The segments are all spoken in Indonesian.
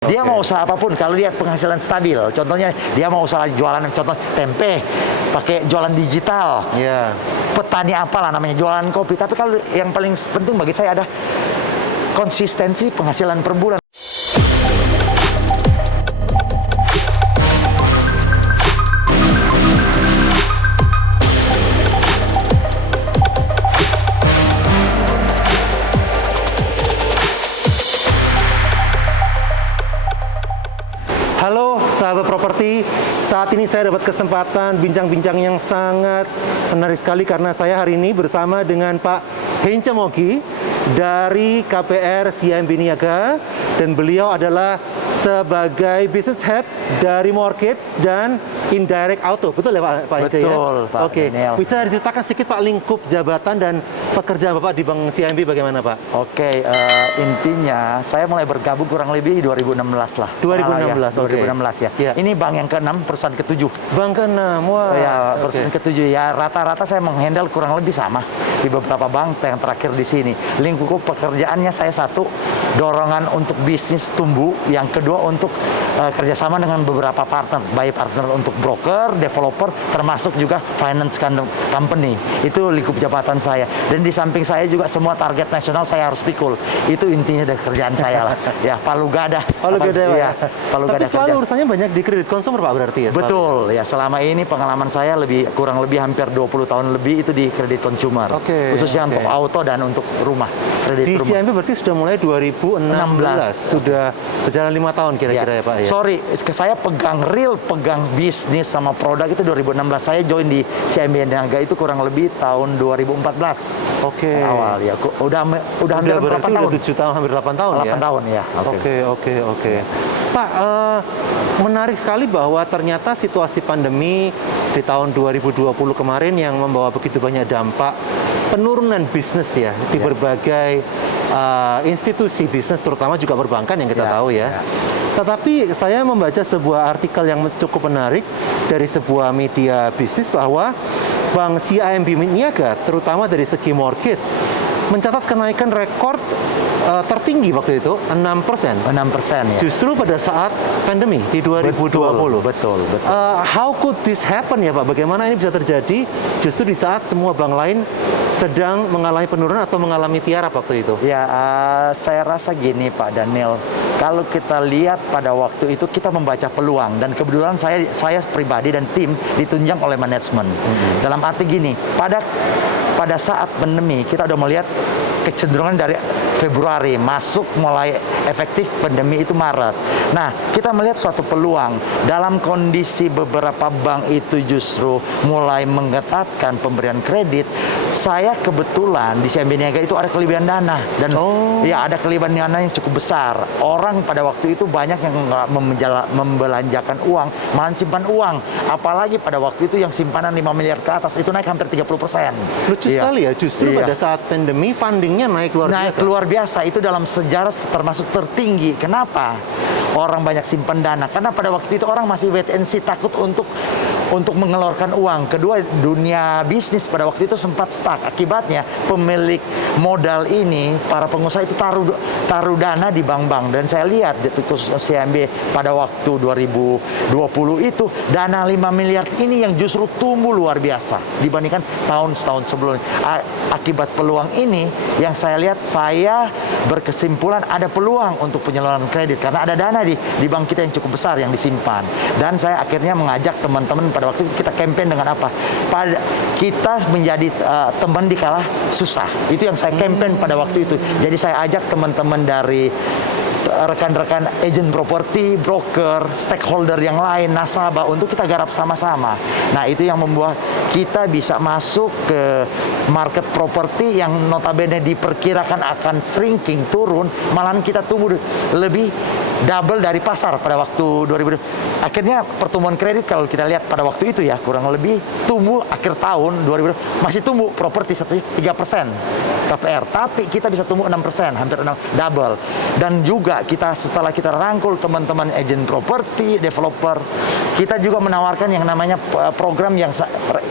Dia mau usaha apapun, kalau dia penghasilan stabil, contohnya dia mau usaha jualan, contoh tempe, pakai jualan digital, petani apalah namanya, jualan kopi. Tapi kalau yang paling penting bagi saya ada konsistensi penghasilan per bulan. Halo sahabat properti, saat ini saya dapat kesempatan bincang-bincang yang sangat menarik sekali karena saya hari ini bersama dengan Pak Heince Mogi dari KPR CIMB Niaga, dan beliau adalah sebagai business head dari mortgage dan indirect auto. Betul ya Pak Heince? Betul, ya? Pak Oke. Daniel. Bisa diceritakan sedikit Pak lingkup jabatan dan pekerjaan Bapak di Bank CIMB bagaimana Pak? Oke, intinya saya mulai bergabung kurang lebih 2016 lah. 2016, oke. 2016 ya. Ya. Ini bank yang ke-6, perusahaan ke-7. Bank ke-6, wah. Ya, perusahaan ke-7 ya, rata-rata saya menghandle kurang lebih sama di beberapa bank yang terakhir di sini. Lingkup pekerjaannya saya satu, dorongan untuk bisnis tumbuh. Yang kedua untuk kerjasama dengan beberapa partner, baik partner untuk broker, developer, termasuk juga finance company. Itu lingkup jabatan saya. Dan di samping saya juga semua target nasional saya harus pikul. Itu intinya dari kerjaan saya lah. Ya, palu gada. Palu gada ya. Palu Tapi gada selalu kerja. urusannya banyak di kredit consumer Pak berarti ya? Selalu. Betul, ya selama ini pengalaman saya kurang lebih hampir 20 tahun lebih itu di kredit consumer. Oke, Khususnya oke. untuk auto dan untuk rumah, kredit Di rumah. CIMB berarti sudah mulai 2016. Sudah berjalan 5 tahun kira-kira ya Pak ya? Sorry, saya pegang bisnis sama produk itu 2016. Saya join di CIMB Niaga itu kurang lebih tahun 2014. Oke. Awal ya. Udah hampir berapa berarti tahun? udah 7 tahun, hampir 8 tahun ya? 8 tahun ya. Oke. Pak, menarik sekali bahwa ternyata situasi pandemi di tahun 2020 kemarin yang membawa begitu banyak dampak penurunan bisnis ya di berbagai institusi bisnis, terutama juga perbankan yang kita tahu ya. Tetapi saya membaca sebuah artikel yang cukup menarik dari sebuah media bisnis bahwa Bank CIMB Niaga, terutama dari segi mortgage, mencatat kenaikan rekor tertinggi waktu itu 6%. 6% ya. Justru pada saat pandemi di 2020. Betul. How could this happen ya Pak? Bagaimana ini bisa terjadi justru di saat semua bank lain sedang mengalami penurunan atau mengalami tiarap waktu itu? Ya, saya rasa gini Pak Daniel, kalau kita lihat pada waktu itu kita membaca peluang, dan kebetulan saya pribadi dan tim ditunjang oleh manajemen. Dalam arti gini, pada saat pandemi kita udah melihat kecenderungan dari Februari masuk mulai efektif pandemi itu Maret. Nah, kita melihat suatu peluang dalam kondisi beberapa bank itu justru mulai mengetatkan pemberian kredit. Saya kebetulan di CIMB Niaga itu ada kelebihan dana, dan ya ada kelebihan dana yang cukup besar. Orang pada waktu itu banyak yang nggak membelanjakan uang, malah simpan uang. Apalagi pada waktu itu yang simpanan 5 miliar ke atas itu naik hampir 30%. Lucu sekali ya, justru pada saat pandemi fundingnya naik luar biasa. Naik luar biasa, itu dalam sejarah termasuk tertinggi. Kenapa? Orang banyak simpan dana, karena pada waktu itu orang masih wait and see, takut untuk mengeluarkan uang. Kedua, dunia bisnis pada waktu itu sempat stuck. Akibatnya pemilik modal ini, para pengusaha itu taruh dana di bank-bank. Dan saya lihat di CIMB pada waktu 2020 itu dana 5 miliar ini yang justru tumbuh luar biasa dibandingkan tahun-tahun sebelumnya. Akibat peluang ini yang saya lihat, saya berkesimpulan ada peluang untuk penyaluran kredit karena ada dana di bank kita yang cukup besar yang disimpan. Dan saya akhirnya mengajak teman-teman pada waktu itu, kita campaign dengan apa? Kita menjadi teman di kala susah. Itu yang saya campaign pada waktu itu. Jadi saya ajak teman-teman dari rekan-rekan agent properti, broker, stakeholder yang lain, nasabah, untuk kita garap sama-sama. Nah, itu yang membuat kita bisa masuk ke market properti yang notabene diperkirakan akan shrinking, turun, malahan kita tumbuh lebih double dari pasar pada waktu 2020. Akhirnya pertumbuhan kredit kalau kita lihat pada waktu itu ya kurang lebih tumbuh akhir tahun 2020 masih tumbuh properti 3% KPR, tapi kita bisa tumbuh 6%, hampir 6, double. Dan juga kita setelah kita rangkul teman-teman agent properti, developer, kita juga menawarkan yang namanya program yang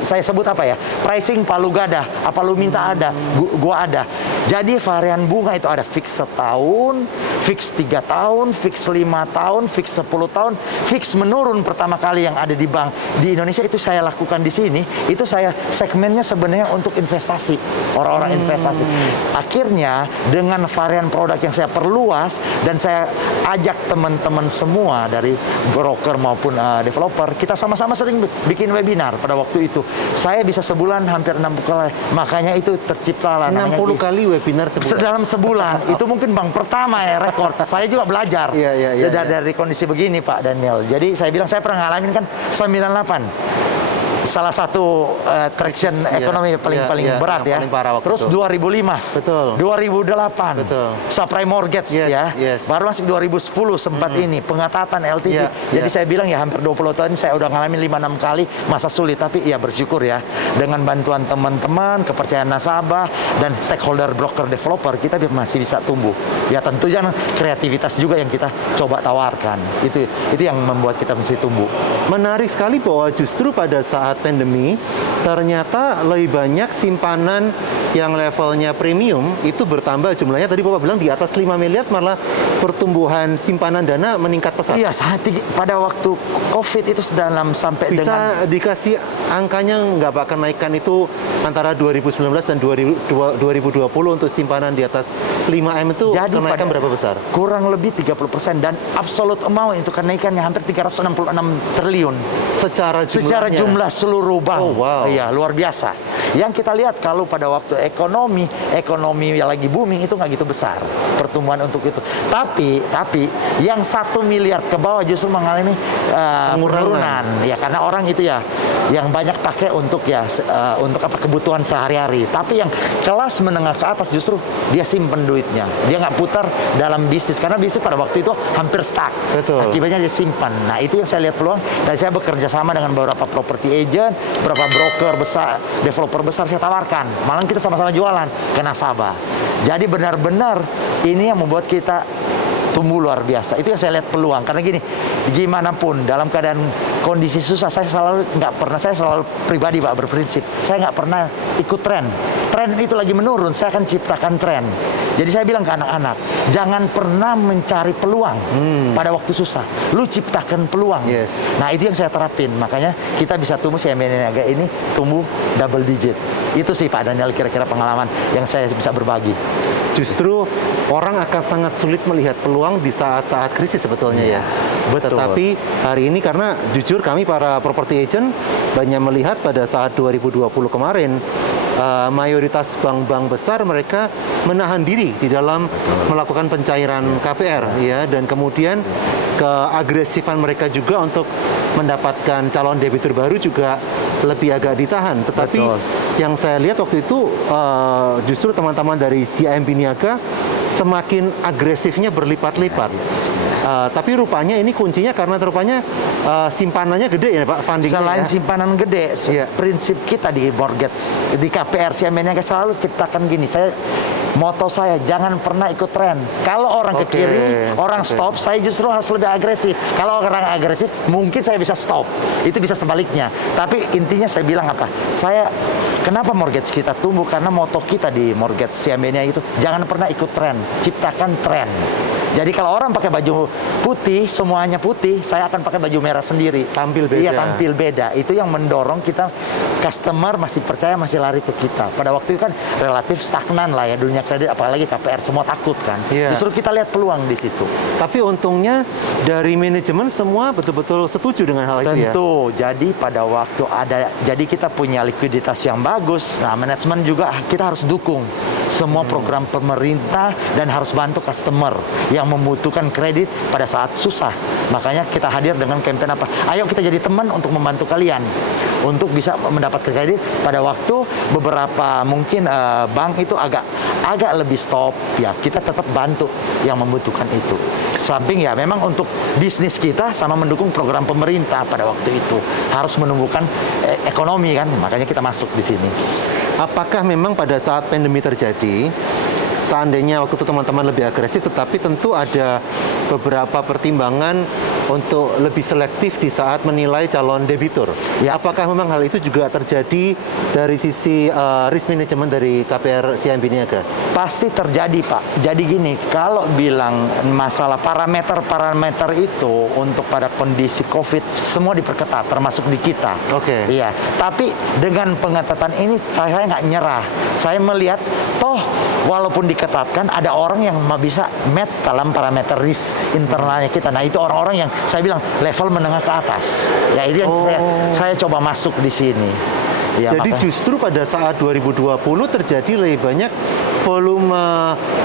saya sebut apa ya? Pricing palu gada. Apa lu minta ada, gua ada. Jadi varian bunga itu ada fix setahun, fix 3 tahun, fix fix 5 tahun, fix 10 tahun, fix menurun pertama kali yang ada di bank di Indonesia itu saya lakukan di sini. Itu saya segmennya sebenarnya untuk investasi, orang-orang investasi. Akhirnya dengan varian produk yang saya perluas dan saya ajak teman-teman semua dari broker maupun developer, kita sama-sama sering bikin webinar pada waktu itu. Saya bisa sebulan hampir 60 kali. Makanya itu terciptalah 60 kali webinar sebulan. dalam sebulan. Itu mungkin bank pertama ya rekor. Saya juga belajar dari kondisi begini Pak Daniel. Jadi saya bilang saya pernah ngalamin kan 98. Salah satu traction ekonomi paling berat ya. Paling parah waktu Terus itu. 2005. Betul. 2008. Betul. Subprime mortgage ya. Baru masuk 2010 sempat ini pengetatan LTV. Jadi saya bilang ya hampir 20 tahun saya udah ngalamin 5-6 kali masa sulit, tapi ya bersyukur ya dengan bantuan teman-teman, kepercayaan nasabah dan stakeholder broker developer kita masih bisa tumbuh. Ya tentunya kreativitas juga yang kita coba tawarkan. Itu yang membuat kita mesti tumbuh. Menarik sekali bahwa justru pada saat pandemi ternyata lebih banyak simpanan yang levelnya premium itu bertambah jumlahnya. Tadi Bapak bilang di atas 5 miliar malah pertumbuhan simpanan dana meningkat pesat. Iya, sangat tinggi. Pada waktu COVID itu dalam sampai Bisa dengan dikasih angkanya nggak bakal naikkan itu antara 2019 dan 2020 untuk simpanan di atas 5M itu jadi kenaikan berapa besar? kurang lebih 30% dan absolute amount itu kenaikannya hampir 366 triliun. Secara jumlah seluruh bank. Oh, wow. Iya, luar biasa. Yang kita lihat kalau pada waktu ekonomi yang lagi booming itu nggak gitu besar pertumbuhan untuk itu. Tapi yang 1 miliar ke bawah justru mengalami penurunan. Ya karena orang itu ya yang banyak pakai untuk untuk kebutuhan sehari-hari. Tapi yang kelas menengah ke atas justru dia simpen duitnya. Dia nggak putar dalam bisnis karena bisnis pada waktu itu hampir stuck. Betul. Akibatnya dia simpan. Nah itu yang saya lihat peluang dan saya bekerja sama dengan beberapa property agent, beberapa broker besar, developer besar saya tawarkan. Malah kita sama-sama jualan ke nasabah. Jadi benar-benar ini yang membuat kita tumbuh luar biasa. Itu yang saya lihat peluang. Karena gini, gimana pun dalam keadaan kondisi susah, saya selalu pribadi Pak berprinsip. Saya nggak pernah ikut tren. Tren itu lagi menurun, saya akan ciptakan tren. Jadi saya bilang ke anak-anak, jangan pernah mencari peluang pada waktu susah. Lu ciptakan peluang. Yes. Nah itu yang saya terapin. Makanya kita bisa tumbuh, CMB Niaga ini tumbuh double digit. Itu sih Pak Daniel kira-kira pengalaman yang saya bisa berbagi. Justru orang akan sangat sulit melihat peluang di saat-saat krisis sebetulnya ya. Betul. Tetapi hari ini karena jujur kami para property agent banyak melihat pada saat 2020 kemarin mayoritas bank-bank besar mereka menahan diri di dalam melakukan pencairan KPR ya, dan kemudian keagresifan mereka juga untuk mendapatkan calon debitur baru juga lebih agak ditahan. Tetapi yang saya lihat waktu itu justru teman-teman dari CIMB Niaga semakin agresifnya berlipat-lipat. Tapi rupanya ini kuncinya karena rupanya simpanannya gede ya Pak, fundingnya. Selain simpanan gede, Iya. prinsip kita di mortgage, di KPR CIMB Niaga selalu ciptakan gini. Moto saya jangan pernah ikut tren. Kalau orang ke kiri, orang stop, saya justru harus lebih agresif. Kalau orang agresif, mungkin saya bisa stop. Itu bisa sebaliknya. Tapi intinya saya bilang apa? Kenapa mortgage kita tumbuh? Karena moto kita di mortgage CIMB Niaga itu jangan pernah ikut tren, ciptakan tren. Jadi kalau orang pakai baju putih, semuanya putih, saya akan pakai baju merah sendiri. Tampil beda. Iya, tampil beda. Itu yang mendorong kita, customer masih percaya, masih lari ke kita. Pada waktu itu kan relatif stagnan lah ya dunia kredit, apalagi KPR, semua takut kan. Iya. Justru kita lihat peluang di situ. Tapi untungnya dari manajemen semua betul-betul setuju dengan hal itu ya. Tentu. Jadi pada waktu jadi kita punya likuiditas yang bagus. Nah, manajemen juga kita harus dukung semua program pemerintah dan harus bantu customer yang membutuhkan kredit pada saat susah. Makanya kita hadir dengan campaign apa? Ayo kita jadi teman untuk membantu kalian untuk bisa mendapatkan kredit pada waktu beberapa mungkin bank itu agak lebih stop. Ya, kita tetap bantu yang membutuhkan itu. Samping ya memang untuk bisnis kita sama mendukung program pemerintah pada waktu itu harus menumbuhkan ekonomi kan. Makanya kita masuk di sini. Apakah memang pada saat pandemi terjadi, seandainya waktu itu teman-teman lebih agresif, tetapi tentu ada beberapa pertimbangan untuk lebih selektif di saat menilai calon debitur. Ya. Apakah memang hal itu juga terjadi dari sisi risk management dari KPR CIMB Niaga? Pasti terjadi, Pak. Jadi gini, kalau bilang masalah parameter-parameter itu untuk pada kondisi COVID semua diperketat, termasuk di kita. Oke. Iya. Tapi dengan pengetatan ini saya nggak nyerah. Saya melihat toh walaupun diketatkan ada orang yang bisa match dalam parameter risk internalnya kita. Nah itu orang-orang yang saya bilang level menengah ke atas. Ya itu yang saya coba masuk di sini. Ya, jadi justru pada saat 2020 terjadi lebih banyak volume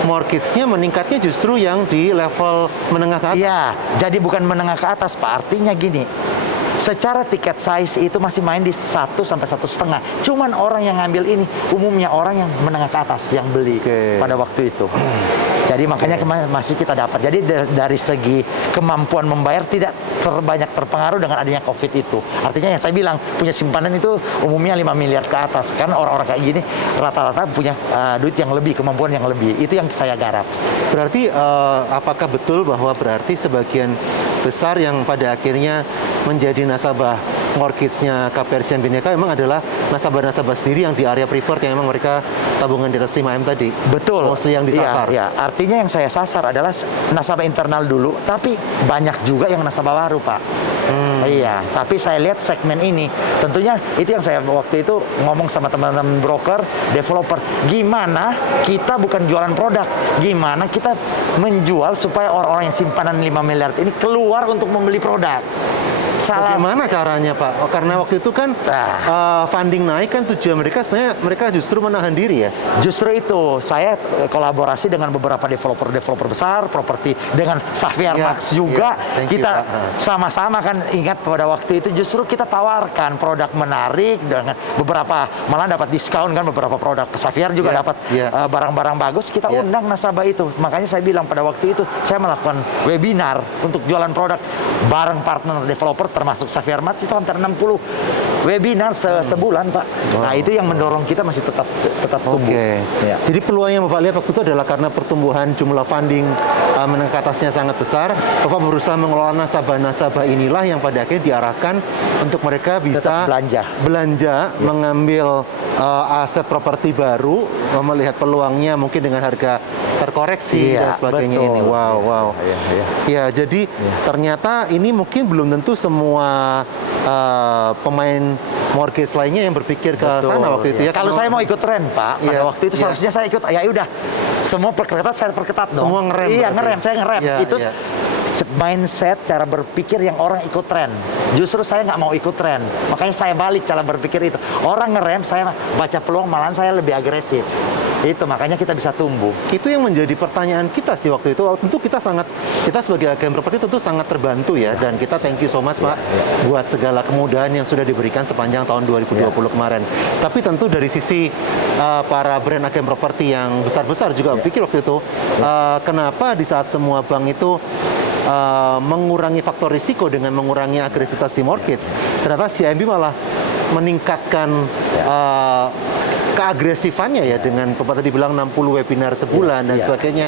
mortgage-nya meningkatnya justru yang di level menengah ke atas. Iya, jadi bukan menengah ke atas, Pak. Artinya gini, secara tiket size itu masih main di 1 sampai 1,5. Cuman orang yang ngambil ini umumnya orang yang menengah ke atas yang beli pada waktu itu. Jadi makanya masih kita dapat. Jadi dari segi kemampuan membayar tidak banyak terpengaruh dengan adanya COVID itu. Artinya yang saya bilang punya simpanan itu umumnya 5 miliar ke atas. Karena orang-orang kayak gini rata-rata punya duit yang lebih, kemampuan yang lebih. Itu yang saya garap. Berarti apakah betul bahwa berarti sebagian besar yang pada akhirnya menjadi nasabah mortgage-nya KPR CIMB Niaga memang adalah nasabah-nasabah sendiri yang di area preferred yang memang mereka tabungan di atas 5M tadi? Betul. Mostly yang disasar? Iya. Artinya yang saya sasar adalah nasabah internal dulu, tapi banyak juga yang nasabah baru, Pak. Iya, tapi saya lihat segmen ini, tentunya itu yang saya waktu itu ngomong sama teman-teman broker, developer, gimana kita bukan jualan produk, gimana kita menjual supaya orang-orang yang simpanan 5 miliar ini keluar untuk membeli produk. Bagaimana caranya, Pak? Karena waktu itu kan funding naik kan tujuan mereka sebenarnya mereka justru menahan diri ya. Justru itu saya kolaborasi dengan beberapa developer besar properti dengan Xavier Max juga. Kita sama-sama kan ingat pada waktu itu justru kita tawarkan produk menarik dengan beberapa malah dapat diskon kan beberapa produk. Xavier juga dapat barang-barang bagus. Kita undang nasabah itu. Makanya saya bilang pada waktu itu saya melakukan webinar untuk jualan produk bareng partner developer termasuk Xavier Mats itu hampir 60 webinar sebulan, Pak. Nah, itu yang mendorong kita masih tetap tumbuh. Ya. Jadi peluang yang Bapak lihat waktu itu adalah karena pertumbuhan jumlah funding menengah ke atasnya sangat besar, Bapak berusaha mengelola nasabah-nasabah inilah yang pada akhirnya diarahkan untuk mereka bisa belanja mengambil aset properti baru, melihat peluangnya mungkin dengan harga terkoreksi dan sebagainya ini. Wow. Ya, jadi ternyata ini mungkin belum tentu semua pemain mortgage lainnya yang berpikir ke sana waktu itu ya. Kalau saya mau ikut tren, Pak, pada waktu itu seharusnya saya ikut. Ya udah, semua perketat saya perketat dong. Semua ngerem. Iya, saya ngerem. Itu mindset cara berpikir yang orang ikut tren. Justru saya nggak mau ikut tren. Makanya saya balik cara berpikir itu. Orang ngerem, saya baca peluang malahan saya lebih agresif. Itu makanya kita bisa tumbuh. Itu yang menjadi pertanyaan kita sih waktu itu. Tentu kita sebagai agen properti tentu sangat terbantu ya, dan kita thank you so much Pak buat segala kemudahan yang sudah diberikan sepanjang tahun 2020 kemarin. Tapi tentu dari sisi para brand agen properti yang besar-besar juga pikir waktu itu kenapa di saat semua bank itu mengurangi faktor risiko dengan mengurangi agresivitas di mortgage, ternyata CIMB malah meningkatkan keagresifannya ya dengan Bapak tadi bilang 60 webinar sebulan dan sebagainya.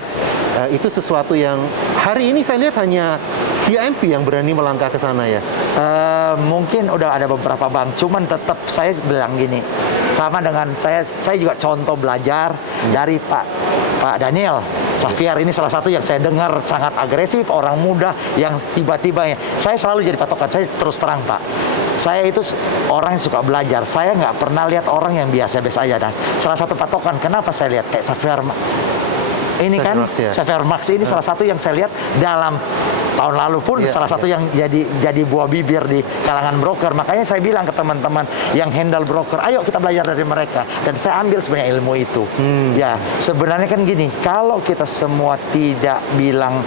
Itu sesuatu yang hari ini saya lihat hanya CIMB yang berani melangkah ke sana ya. Mungkin udah ada beberapa bank, cuman tetap saya bilang gini, sama dengan saya juga contoh belajar dari Pak Daniel Xavier, ini salah satu yang saya dengar sangat agresif, orang muda yang tiba-tiba ya. Saya selalu jadi patokan, saya terus terang Pak. Saya itu orang yang suka belajar. Saya nggak pernah lihat orang yang biasa-biasa aja. Dan salah satu patokan, kenapa saya lihat kayak Xavier ini kan, Xavier Max ini salah satu yang saya lihat dalam tahun lalu pun salah satu yang jadi buah bibir di kalangan broker. Makanya saya bilang ke teman-teman yang handle broker, ayo kita belajar dari mereka. Dan saya ambil sebenarnya ilmu itu. Ya, sebenarnya kan gini, kalau kita semua tidak bilang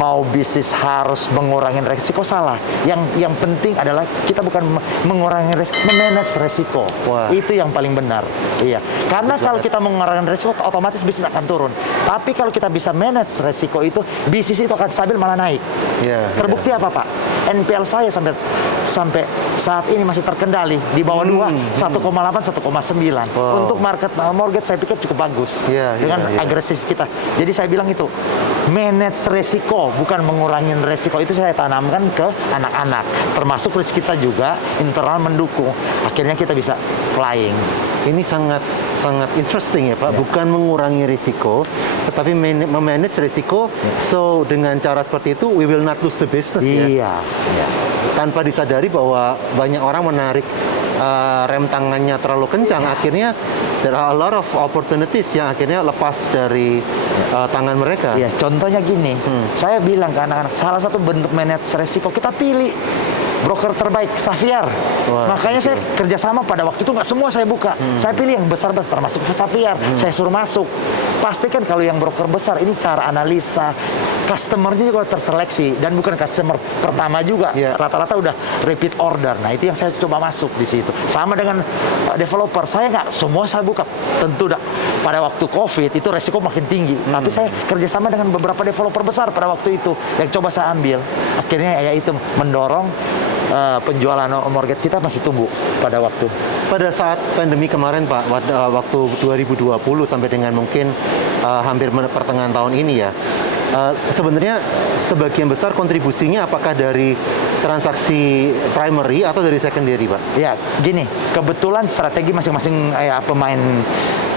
mau bisnis harus mengurangi resiko, salah. Yang penting adalah kita bukan mengurangi resiko, memanage resiko. Itu yang paling benar. Iya. Karena kalau kita mengurangi resiko, otomatis bisnis akan turun. Tapi kalau kita bisa manage resiko itu, bisnis itu akan stabil malah naik. Terbukti apa Pak? NPL saya sampai sampai saat ini masih terkendali di bawah 2, 1,8, 1,9. Wow. Untuk market mortgage saya pikir cukup bagus Iya, dengan iya. agresif kita. Jadi saya bilang itu manage resiko, bukan mengurangin resiko. Itu saya tanamkan ke anak-anak. Termasuk risk kita juga internal mendukung. Akhirnya kita bisa flying. Ini sangat interesting ya Pak, Ya. bukan mengurangi risiko, tetapi memanage risiko. So dengan cara seperti itu, we will not lose the business ya. Iya. Iya. Tanpa disadari bahwa banyak orang menarik rem tangannya terlalu kencang, akhirnya there are a lot of opportunities yang akhirnya lepas dari tangan mereka. Iya, contohnya gini, saya bilang ke anak-anak, salah satu bentuk manage resiko kita pilih broker terbaik, Xavier. Wah, Makanya saya kerjasama pada waktu itu nggak semua saya buka. Saya pilih yang besar-besar, termasuk Xavier. Saya suruh masuk. Pastikan kalau yang broker besar ini cara analisa, customer-nya juga terseleksi dan bukan customer pertama juga. Yeah. Rata-rata udah repeat order. Nah itu yang saya coba masuk di situ. Sama dengan developer, saya nggak semua saya buka. Tentu pada waktu COVID itu resiko makin tinggi. Tapi saya kerjasama dengan beberapa developer besar pada waktu itu yang coba saya ambil. Akhirnya ya itu mendorong penjualan mortgage kita masih tumbuh pada waktu. Pada saat pandemi kemarin Pak, waktu 2020 sampai dengan mungkin hampir pertengahan tahun ini ya, sebenarnya sebagian besar kontribusinya apakah dari transaksi primary atau dari secondary Pak? Ya, gini, kebetulan strategi masing-masing pemain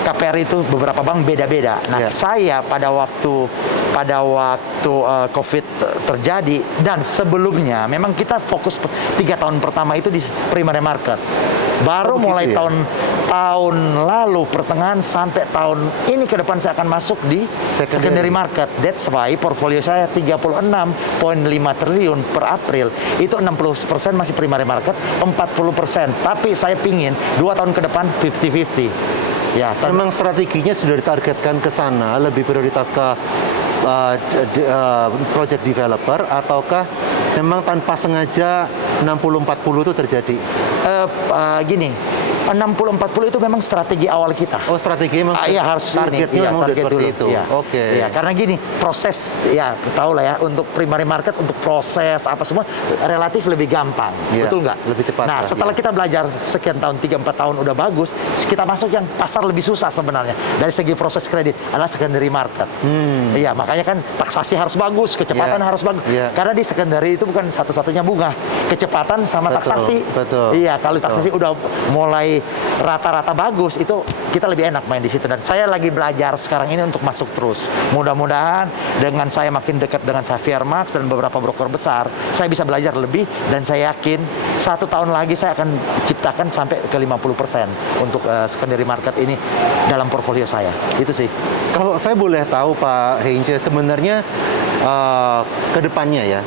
KPR itu beberapa bank beda-beda. Nah, Ya. saya pada waktu COVID terjadi dan sebelumnya memang kita fokus 3 tahun pertama itu di primary market. Baru begitu mulai ya? tahun lalu pertengahan sampai tahun ini ke depan saya akan masuk di secondary market. That's why portfolio saya 36,5 triliun per April. Itu 60% masih primary market, 40%. Tapi saya pingin 2 tahun ke depan 50-50. Ya, Memang strateginya sudah ditargetkan ke sana, lebih prioritas ke project developer, ataukah memang tanpa sengaja 60-40 itu terjadi? Gini, 60-40 itu memang strategi awal kita. Oh, strategi memang Iya, harus targetnya memang udah seperti itu. Iya. Oke. Iya, karena gini, proses ya tahu lah ya, untuk primary market untuk proses apa semua relatif lebih gampang. Iya, Betul nggak? lebih cepat Nah, lah, setelah iya. kita belajar sekian tahun, 3-4 tahun udah bagus, kita masuk yang pasar lebih susah sebenarnya. Dari segi proses kredit adalah secondary market. Iya, makanya kan taksasi harus bagus, kecepatan Iya, harus bagus. iya. Karena di secondary itu bukan satu-satunya bunga, kecepatan sama Betul, taksasi. betul, Iya, kalau betul. taksasi udah mulai rata-rata bagus, itu kita lebih enak main di situ. Dan saya lagi belajar sekarang ini untuk masuk terus. Mudah-mudahan dengan saya makin dekat dengan Xavier Max dan beberapa broker besar, saya bisa belajar lebih, dan saya yakin 1 tahun lagi saya akan ciptakan sampai ke 50% untuk secondary market ini dalam portfolio saya. Itu sih. Kalau saya boleh tahu Pak Heinze, sebenarnya ke depannya ya,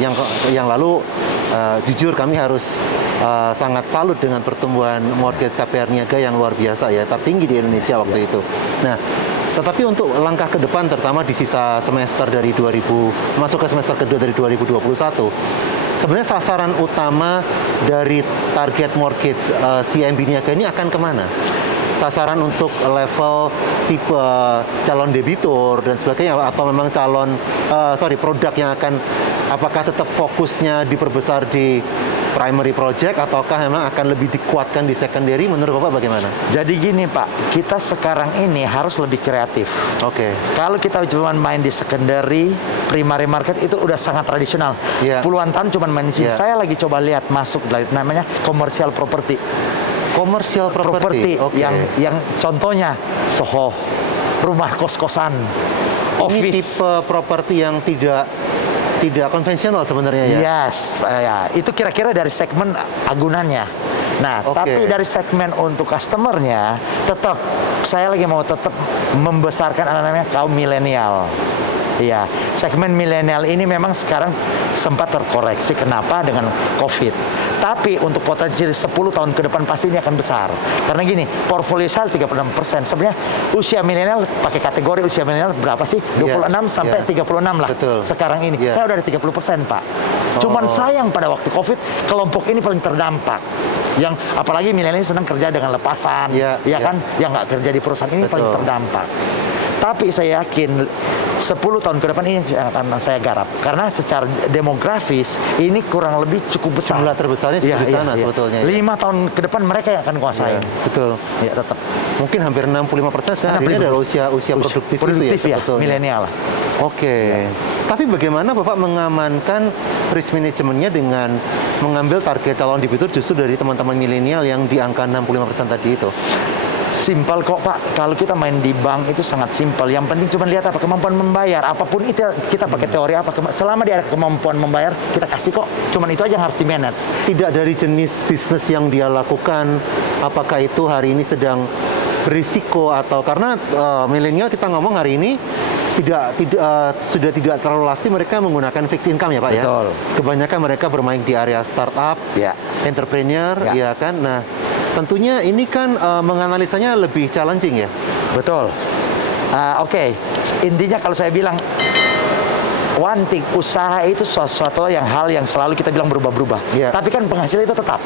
yang lalu jujur kami harus sangat salut dengan pertumbuhan mortgage KPR Niaga yang luar biasa ya, tertinggi di Indonesia waktu itu. Nah, tetapi untuk langkah ke depan, terutama di sisa semester dari masuk ke semester kedua dari 2021, sebenarnya sasaran utama dari target mortgage CIMB Niaga ini akan kemana? Sasaran untuk level tipe calon debitur dan sebagainya, atau memang produk yang akan, apakah tetap fokusnya diperbesar di primary project ataukah memang akan lebih dikuatkan di secondary? Menurut Bapak bagaimana? Jadi gini Pak, kita sekarang ini harus lebih kreatif. Oke. Kalau kita cuma main di secondary, primary market itu udah sangat tradisional. Iya. Puluhan tahun cuma main di sini. Iya. Saya lagi coba lihat masuk dari namanya commercial property. Commercial property. Oke. yang contohnya Soho, rumah kos-kosan, Ini office. tipe properti yang tidak konvensional sebenarnya ya. Yes, ya. Itu kira-kira dari segmen agunannya. Nah, Oke. tapi dari segmen untuk customernya, tetap saya lagi mau tetap membesarkan namanya kaum milenial. Iya, segmen milenial ini memang sekarang sempat terkoreksi. Kenapa? Dengan COVID. Tapi untuk potensi 10 tahun ke depan pasti ini akan besar. Karena gini, portfolio saya 36%. Sebenarnya usia milenial, pakai kategori usia milenial berapa sih? 26 sampai 36 lah. Betul. Sekarang ini. Iya. Saya udah di 30%, Pak. Cuman sayang pada waktu COVID, kelompok ini paling terdampak. Yang apalagi milenial senang kerja dengan lepasan, Iya, ya iya. kan? Yang nggak kerja di perusahaan ini Betul. paling terdampak. Tapi saya yakin 10 tahun ke depan ini akan saya garap. Karena secara demografis ini kurang lebih cukup besar. Jumlah terbesarnya di sana sebetulnya. 5 tahun ke depan mereka yang akan kuasain. Betul. Ya, tetap. Mungkin hampir 65% sebenarnya adalah usia produktif itu ya, milenial lah. Oke. Tapi bagaimana Bapak mengamankan risk manajemennya dengan mengambil target calon debitur justru dari teman-teman milenial yang di angka 65% tadi itu? Simpel kok Pak, kalau kita main di bank itu sangat simpel. Yang penting cuma lihat apa kemampuan membayar. Apapun itu kita pakai teori apa, selama dia ada kemampuan membayar, kita kasih kok. Cuman itu aja yang harus di-manage. Tidak dari jenis bisnis yang dia lakukan, apakah itu hari ini sedang berisiko atau karena milenial kita ngomong hari ini sudah tidak terlalu lasti mereka menggunakan fixed income ya Pak. Betul. Ya. Kebanyakan mereka bermain di area startup, entrepreneur, ya kan. Nah, tentunya ini kan menganalisanya lebih challenging ya. Betul. Oke. Intinya kalau saya bilang one thing, usaha itu sesuatu hal yang selalu kita bilang berubah-berubah. Yeah. Tapi kan penghasilan itu tetap.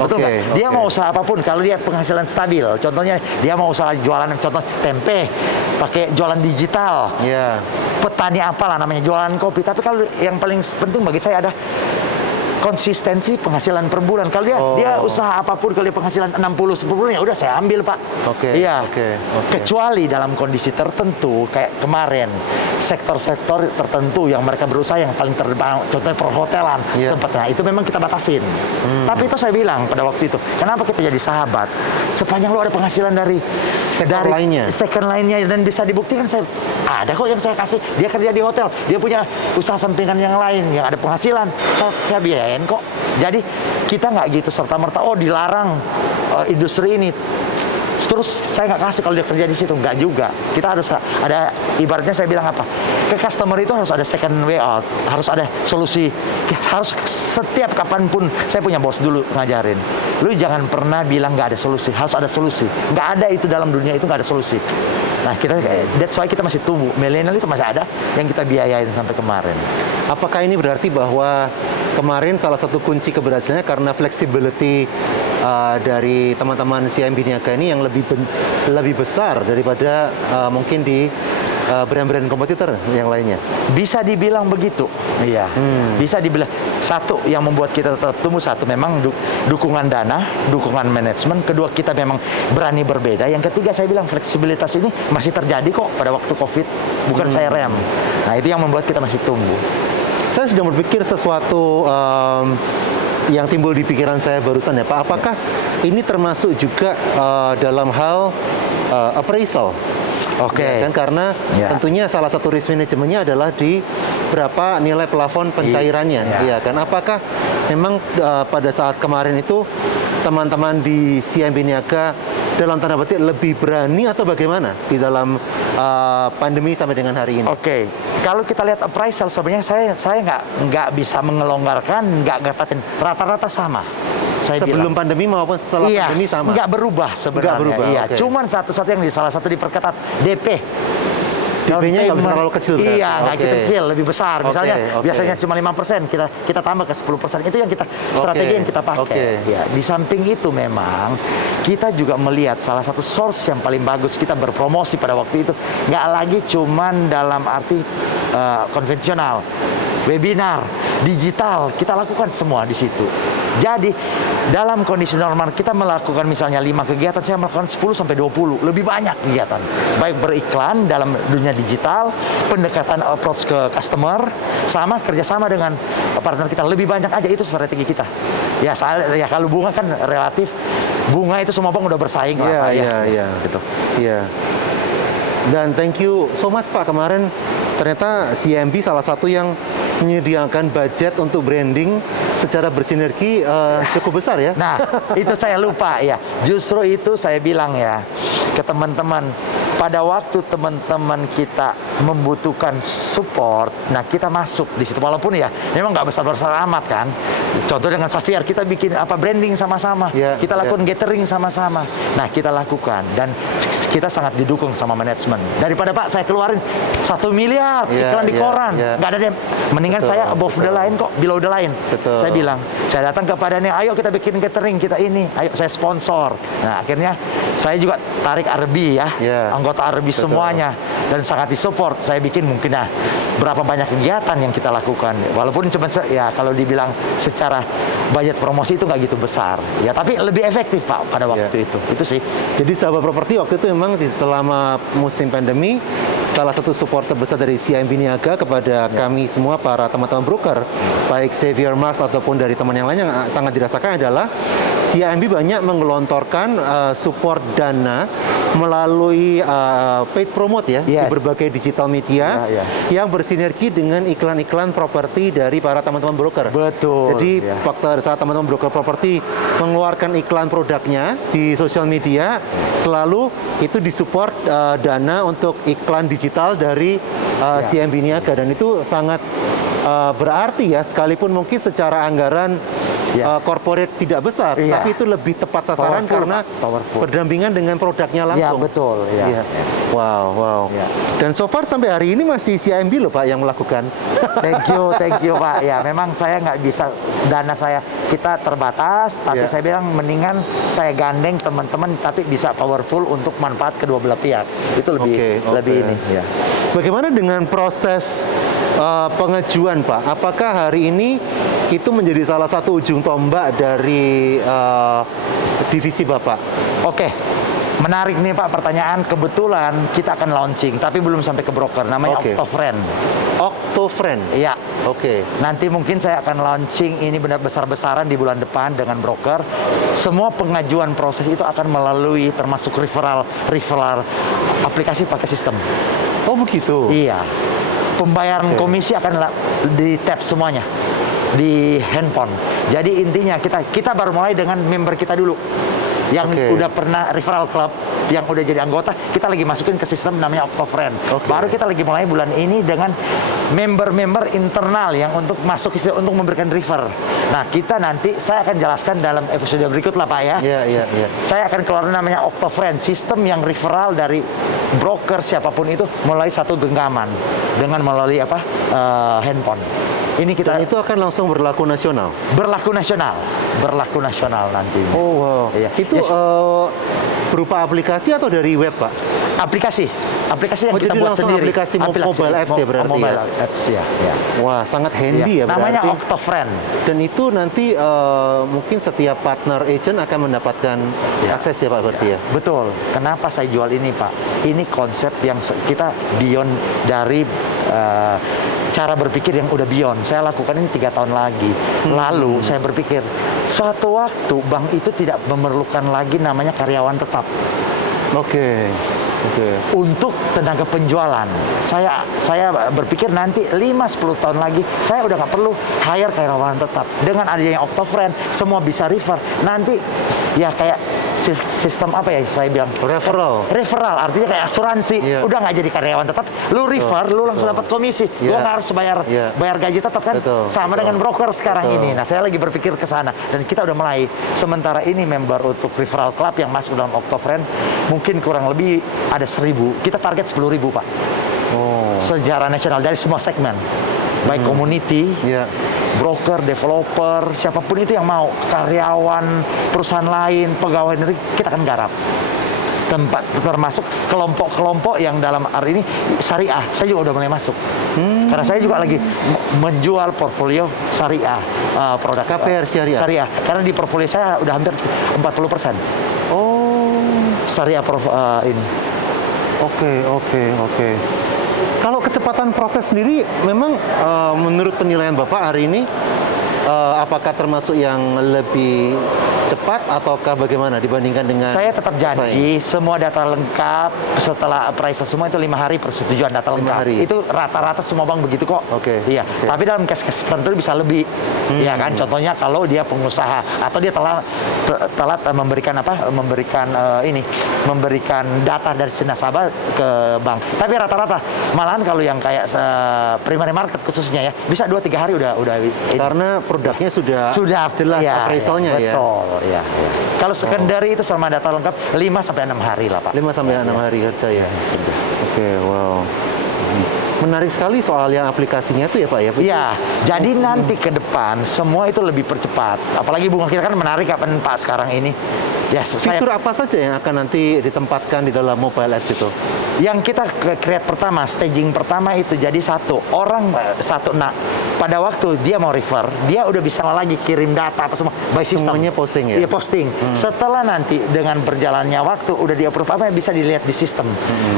Betul nggak? Dia mau usaha apapun, kalau dia penghasilan stabil, contohnya dia mau usaha jualan, contoh tempe, pakai jualan digital, petani apalah namanya, jualan kopi. Tapi kalau yang paling penting bagi saya ada konsistensi penghasilan per bulan. Kalau dia usaha apapun, kalau dia penghasilan 60 per bulan, ya udah saya ambil Pak. Iya. Kecuali dalam kondisi tertentu kayak kemarin sektor-sektor tertentu yang mereka berusaha yang paling terdepan, contohnya perhotelan sempat. Nah itu memang kita batasin. Tapi itu saya bilang pada waktu itu, kenapa kita jadi sahabat? Sepanjang lo ada penghasilan dari second lainnya dan bisa dibuktikan, saya ada kok yang saya kasih. Dia kerja di hotel, dia punya usaha sampingan yang lain yang ada penghasilan, saya biayain kok. Jadi kita nggak gitu serta-merta dilarang industri ini terus saya nggak kasih kalau dia kerja di situ, nggak juga. Kita harus ada, ibaratnya saya bilang apa, ke customer itu harus ada second way out, harus ada solusi. Harus setiap kapanpun, saya punya bos dulu ngajarin, lu jangan pernah bilang nggak ada solusi, harus ada solusi. Nggak ada itu dalam dunia itu, nggak ada solusi. Nah kita, that's why kita masih tumbuh. Milenial itu masih ada yang kita biayain sampai kemarin. Apakah ini berarti bahwa kemarin salah satu kunci keberhasilannya karena flexibility dari teman-teman CIMB Niaga ini yang lebih besar daripada mungkin di brand-brand kompetitor yang lainnya? Bisa dibilang begitu. Iya. Bisa dibilang. Satu yang membuat kita tetap tumbuh, satu memang dukungan dana, dukungan manajemen. Kedua kita memang berani berbeda. Yang ketiga saya bilang fleksibilitas ini masih terjadi kok pada waktu COVID. Bukan saya rem. Nah itu yang membuat kita masih tumbuh. Saya sedang berpikir sesuatu yang timbul di pikiran saya barusan ya Pak. Apakah ini termasuk juga dalam hal appraisal? Ya, kan karena tentunya salah satu risk manajemennya adalah di berapa nilai plafon pencairannya. Ya kan, apakah memang pada saat kemarin itu teman-teman di CIMB Niaga dalam tanda petik lebih berani atau bagaimana di dalam pandemi sampai dengan hari ini? Kalau kita lihat appraisal sebenarnya saya nggak bisa mengelonggarkan, nggak ngatatin rata-rata sama. Sebelum pandemi maupun setelah pandemi sama? Nggak berubah sebenarnya. Cuman satu-satu yang salah satu diperketat DP. DP-nya nggak bisa terlalu kecil berarti? Iya, nggak gitu kecil, lebih besar. Misalnya biasanya cuma 5%, kita tambah ke 10%. Itu yang kita strategi yang kita pakai. Ya, di samping itu memang kita juga melihat salah satu source yang paling bagus kita berpromosi pada waktu itu nggak lagi cuman dalam arti konvensional, webinar, digital, kita lakukan semua di situ. Jadi dalam kondisi normal kita melakukan misalnya 5 kegiatan, saya melakukan 10 sampai 20, lebih banyak kegiatan. Baik beriklan dalam dunia digital, pendekatan approach ke customer, sama kerjasama dengan partner kita, lebih banyak aja. Itu strategi kita. Ya kalau bunga kan relatif, bunga itu semua bank udah bersaing lah. Gitu. Dan thank you so much Pak, kemarin ternyata CIMB salah satu yang menyediakan budget untuk branding secara bersinergi cukup besar ya. Nah, itu saya lupa ya. Justru itu saya bilang ya ke teman-teman, pada waktu teman-teman kita membutuhkan support, nah kita masuk di situ. Walaupun ya memang nggak besar-besar amat kan. Contoh dengan Xavier, kita bikin branding sama-sama. Kita lakukan gathering sama-sama. Nah, kita lakukan dan kita sangat didukung sama manajemen. Daripada Pak saya keluarin 1 miliar Iya, iklan di iya, koran, iya. nggak ada deh. Mendingan Betul, saya above the betul. line kok, below the line. Betul. Saya bilang, saya datang kepadanya, ayo kita bikin catering kita ini, ayo saya sponsor. Nah akhirnya saya juga tarik Arbi ya, Iya. anggota Arbi Betul. semuanya, dan sangat disupport. Saya bikin mungkin berapa banyak kegiatan yang kita lakukan. Walaupun cuma ya kalau dibilang secara budget promosi itu nggak gitu besar, ya tapi lebih efektif Pak pada waktu Iya. itu sih. Jadi sahabat properti waktu itu memang selama musim pandemi salah satu support terbesar dari CIMB Niaga kepada kami semua para teman-teman broker, baik Xavier Marks ataupun dari teman yang lain yang sangat dirasakan adalah CIMB banyak menggelontorkan support dana melalui paid promote ya di Yes. berbagai digital media Ya, ya. yang bersinergi dengan iklan-iklan properti dari para teman-teman broker. Betul. Jadi ya. waktu saat teman-teman broker properti mengeluarkan iklan produknya di sosial media, selalu itu disupport dana untuk iklan digital dari CIMB Niaga, dan itu sangat berarti ya, sekalipun mungkin secara anggaran Ya. corporate tidak besar, Iya. tapi itu lebih tepat sasaran Powerful, karena Pak. Powerful. berdampingan dengan produknya Ya langsung. betul. Ya. Iya. Wow. Ya. Dan so far sampai hari ini masih CIMB loh Pak yang melakukan. Thank you Pak. Ya memang saya nggak bisa, dana saya kita terbatas, tapi Ya. saya bilang mendingan saya gandeng teman-teman, tapi bisa powerful untuk manfaat kedua belah pihak. Itu lebih Oke. lebih ini. Ya. Bagaimana dengan proses pengajuan Pak? Apakah hari ini itu menjadi salah satu ujung tombak dari divisi Bapak? Oke. Menarik nih Pak pertanyaan. Kebetulan kita akan launching, tapi belum sampai ke broker. Namanya Oke. Octofriend. Octofriend. Iya. Oke. Nanti mungkin saya akan launching ini benar besar-besaran di bulan depan dengan broker. Semua pengajuan proses itu akan melalui termasuk referral aplikasi pakai sistem. Oh begitu. Iya. Pembayaran Oke. komisi akan di tap semuanya di handphone. Jadi intinya kita baru mulai dengan member kita dulu. Yang Oke. udah pernah referral club, yang udah jadi anggota, kita lagi masukin ke sistem namanya Octofriend. Oke. Baru kita lagi mulai bulan ini dengan member-member internal yang untuk masuk untuk memberikan refer. Nah, kita nanti saya akan jelaskan dalam episode berikut lah Pak ya. Iya. Saya akan keluarin namanya Octofriend, sistem yang referral dari broker siapapun itu melalui satu genggaman dengan melalui handphone. Ini kita Dan itu akan langsung berlaku nasional. berlaku nasional nantinya. Oh wow. Iya. Itu Yes. berupa aplikasi atau dari web Pak? aplikasi yang Oh, kita jadi buat langsung sendiri. aplikasi mobile apps ya berarti mobile ya? apps ya. Wah sangat handy ya Namanya berarti. Octofriend. Dan itu nanti mungkin setiap partner agent akan mendapatkan akses ya Pak berarti ya? Betul. Kenapa saya jual ini Pak? Ini konsep yang kita beyond dari cara berpikir yang udah beyond. Saya lakukan ini 3 tahun lagi. Lalu saya berpikir, suatu waktu bank itu tidak memerlukan lagi namanya karyawan tetap. Oke. Untuk tenaga penjualan, saya berpikir nanti 5-10 tahun lagi saya udah nggak perlu hire karyawan tetap. Dengan adanya Octofriend, semua bisa refer. Nanti ya kayak sistem apa ya saya bilang, referral artinya kayak asuransi. Iya. Udah nggak jadi karyawan tetap, lu refer, lu langsung dapat komisi. Gua Iya. nggak harus bayar gaji tetap kan. Betul, Sama betul. dengan broker sekarang Betul. ini. Nah saya lagi berpikir ke sana dan kita udah mulai. Sementara ini member untuk referral club yang masuk dalam Octofriend mungkin kurang lebih ada 1.000. Kita target 10.000 Pak. Oh. Sejarah nasional dari semua segmen, baik community, Ya. broker, developer, siapapun itu yang mau, karyawan, perusahaan lain, pegawai negeri, kita akan garap. Tempat termasuk kelompok-kelompok yang dalam hari ini syariah, saya juga udah mulai masuk. Karena saya juga lagi menjual portfolio syariah, produk KPR syariah. Karena di portfolio saya udah hampir 40%. Oh. Syariah ini. Oke. Kalau kecepatan proses sendiri, memang menurut penilaian Bapak hari ini, apakah termasuk yang lebih cepat ataukah bagaimana dibandingkan dengan Saya tetap janji semua data lengkap setelah appraisal semua itu 5 hari persetujuan data 5 lengkap. hari. Itu rata-rata semua bank begitu kok. Oke, Iya. oke. Tapi dalam case tertentu bisa lebih. Ya kan. Contohnya kalau dia pengusaha atau dia telat memberikan memberikan data dari si nasabah ke bank. Tapi rata-rata malahan kalau yang kayak primary market khususnya ya bisa 2-3 hari udah ini. karena produknya sudah Sudah jelas iya, appraisalnya ya. Betul. ya. Kalau secondary itu selama data lengkap 5 sampai 6 hari lah, Pak. 5 sampai 6 hari kerja ya. Oke, wow. Menarik sekali soal yang aplikasinya itu ya Pak ya. Iya, jadi nanti ke depan semua itu lebih percepat. Apalagi Bung Akil kan menarik kapan Pak sekarang ini. Ya, Fitur apa saja yang akan nanti ditempatkan di dalam mobile apps itu? Yang kita create pertama, staging pertama itu jadi pada waktu dia mau refer, dia udah bisa lagi kirim data apa semua by system. Semuanya posting ya? Iya, posting. Setelah nanti dengan berjalannya waktu udah di approve apa yang bisa dilihat di sistem.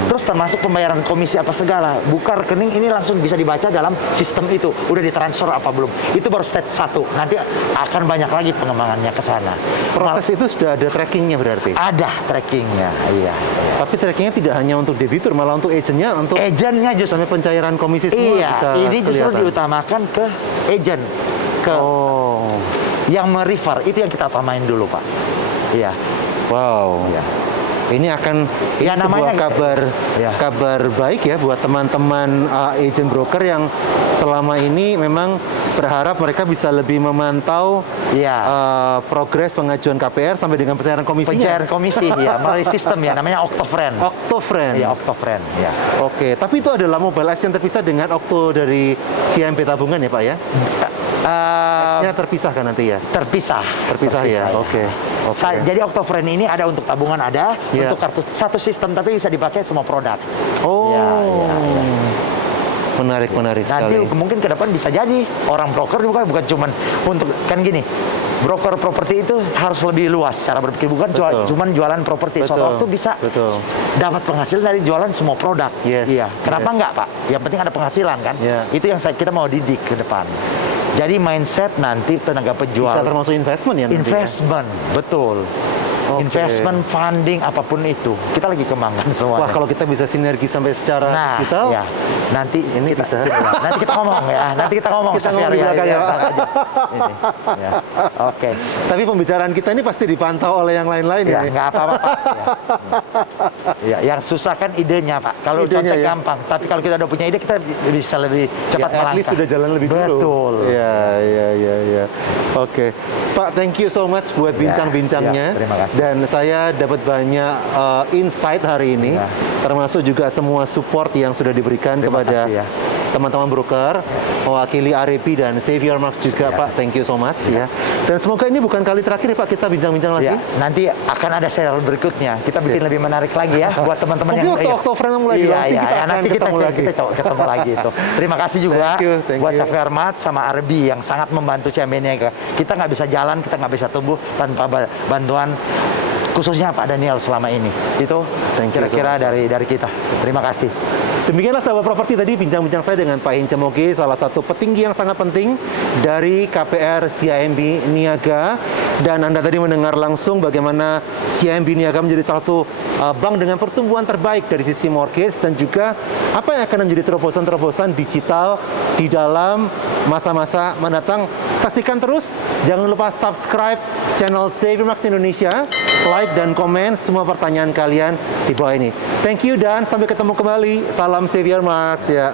Terus termasuk pembayaran komisi apa segala, buka rekening ini langsung bisa dibaca dalam sistem itu. Udah ditransfer apa belum? Itu baru stage 1. Nanti akan banyak lagi pengembangannya ke sana. Proses itu sudah ada trackingnya berarti? Ada trackingnya, iya. Tapi trackingnya tidak hanya untuk debitur, malah untuk agentnya, untuk Agentnya justru sampai pencairan komisi semua iya, bisa ini justru kelihatan. diutamakan ke agent, ke yang merefer, itu yang kita utamain dulu, Pak. Iya. Wow. Iya. Ini akan Ya, sebuah namanya kabar baik ya buat teman-teman agent broker yang selama ini memang berharap mereka bisa lebih memantau progres pengajuan KPR sampai dengan pencairan komisinya. Pencairan komisi ya melalui sistem ya namanya Octofriend. Octofriend. Iya, Octofriend ya. Oke, tapi itu adalah mobile apps yang terpisah dengan Octo dari CIMB tabungan ya, Pak ya? Apps-nya terpisah kan nanti ya? Terpisah ya. Oke. Jadi Octofriend ini ada untuk tabungan ada, untuk kartu satu sistem tapi bisa dipakai semua produk. Menarik Nanti sekali. mungkin ke depan bisa jadi orang broker bukan cuman untuk kan gini. Broker properti itu harus lebih luas cara berpikir, bukan cuman jualan properti. Suatu waktu bisa dapat penghasilan dari jualan semua produk. Iya. Kenapa enggak, Pak? Yang penting ada penghasilan kan. Itu yang kita mau didik ke depan. Jadi mindset nanti tenaga penjual bisa termasuk investment ya nanti. Investment, betul. Investment, funding, apapun itu. Kita lagi kembangkan semuanya. Wah, kalau kita bisa sinergi sampai secara digital, ya. Nanti ini bisa. Nanti kita ngomong ya. Nanti kita ngomong. Kita ngomong di belakang ya. Ya. Oke. Tapi pembicaraan kita ini pasti dipantau oleh yang lain-lain ya. Nggak apa-apa, Pak. Ya, yang susah kan idenya, Pak. Kalau contek gampang. Tapi kalau kita udah punya ide, kita bisa lebih cepat melangkah. At least sudah jalan lebih dulu. Betul. Iya. Oke. Pak, thank you so much buat bincang-bincangnya. Terima kasih. Dan saya dapat banyak insight hari ini, termasuk juga semua support yang sudah diberikan kepada teman-teman broker, mewakili Arepi dan Xavier Marks juga, Pak. Thank you so much ya. Dan semoga ini bukan kali terakhir ya, Pak, kita bincang-bincang lagi. Nanti akan ada serial berikutnya. Kita bikin lebih menarik lagi ya buat teman-teman yang Octofriend mulai nanti kita ketemu lagi itu. Terima kasih juga buat Xavier Marks sama Arepi yang sangat membantu CIMB Niaga. Kita nggak bisa jalan, kita nggak bisa tumbuh tanpa bantuan khususnya Pak Daniel selama ini. Itu kira-kira dari kita. Terima kasih. Demikianlah sahabat properti tadi bincang-bincang saya dengan Pak Hinca Moge, salah satu petinggi yang sangat penting dari KPR CIMB Niaga. Dan Anda tadi mendengar langsung bagaimana CIMB Niaga menjadi salah satu bank dengan pertumbuhan terbaik dari sisi mortgage, dan juga apa yang akan menjadi terobosan-terobosan digital di dalam masa-masa mendatang. Saksikan terus, jangan lupa subscribe channel Xavier Marks Indonesia, like dan komen semua pertanyaan kalian di bawah ini. Thank you dan sampai ketemu kembali. Salam Xavier Marks ya.